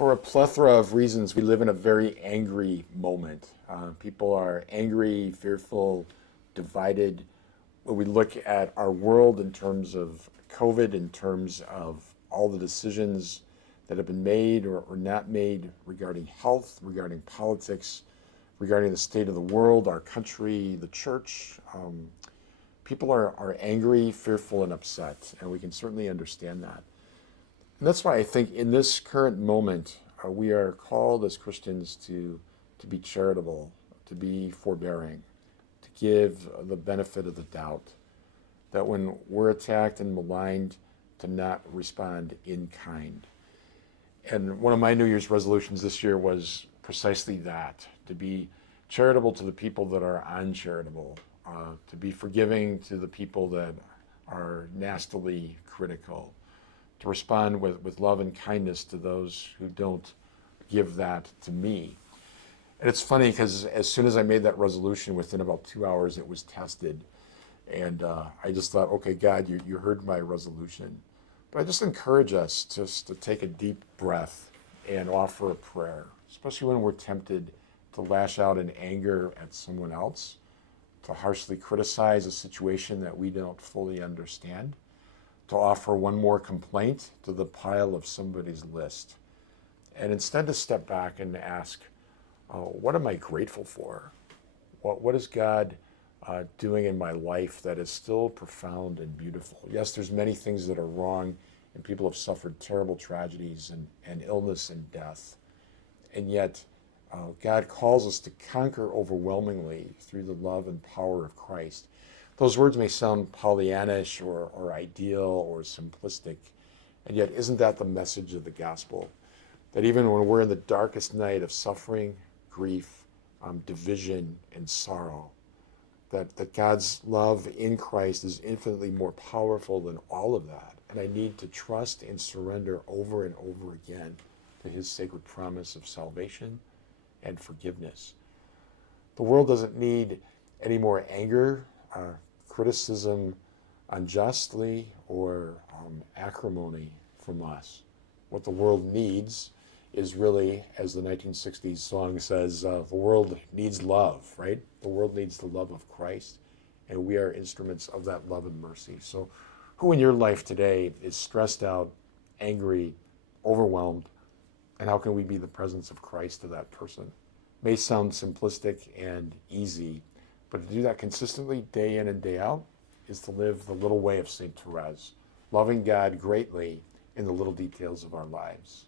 For a plethora of reasons, we live in a very angry moment. People are angry, fearful, divided. When we look at our world in terms of COVID, in terms of all the decisions that have been made or not made regarding health, regarding politics, regarding the state of the world, our country, the church, people are angry, fearful, and upset, and we can certainly understand that. And that's why I think in this current moment, we are called as Christians to be charitable, to be forbearing, to give the benefit of the doubt, that when we're attacked and maligned, to not respond in kind. And one of my New Year's resolutions this year was precisely that, to be charitable to the people that are uncharitable, to be forgiving to the people that are nastily critical, to respond with love and kindness to those who don't give that to me. And it's funny because as soon as I made that resolution, within about 2 hours, it was tested. And I just thought, okay, God, you heard my resolution. But I just encourage us just to take a deep breath and offer a prayer, especially when we're tempted to lash out in anger at someone else, to harshly criticize a situation that we don't fully understand, to offer one more complaint to the pile of somebody's list, and instead to step back and ask, what am I grateful for? What is God doing in my life that is still profound and beautiful? Yes, there's many things that are wrong, and people have suffered terrible tragedies and illness and death, and yet God calls us to conquer overwhelmingly through the love and power of Christ. Those words may sound Pollyannish or ideal or simplistic, and yet isn't that the message of the gospel? That even when we're in the darkest night of suffering, grief, division, and sorrow, that God's love in Christ is infinitely more powerful than all of that. And I need to trust and surrender over and over again to his sacred promise of salvation and forgiveness. The world doesn't need any more anger, criticism unjustly, or acrimony from us. What the world needs is really, as the 1960s song says, the world needs love, right? The world needs the love of Christ, and we are instruments of that love and mercy. So who in your life today is stressed out, angry, overwhelmed, and how can we be the presence of Christ to that person? May sound simplistic and easy, but to do that consistently day in and day out is to live the little way of St. Therese, loving God greatly in the little details of our lives.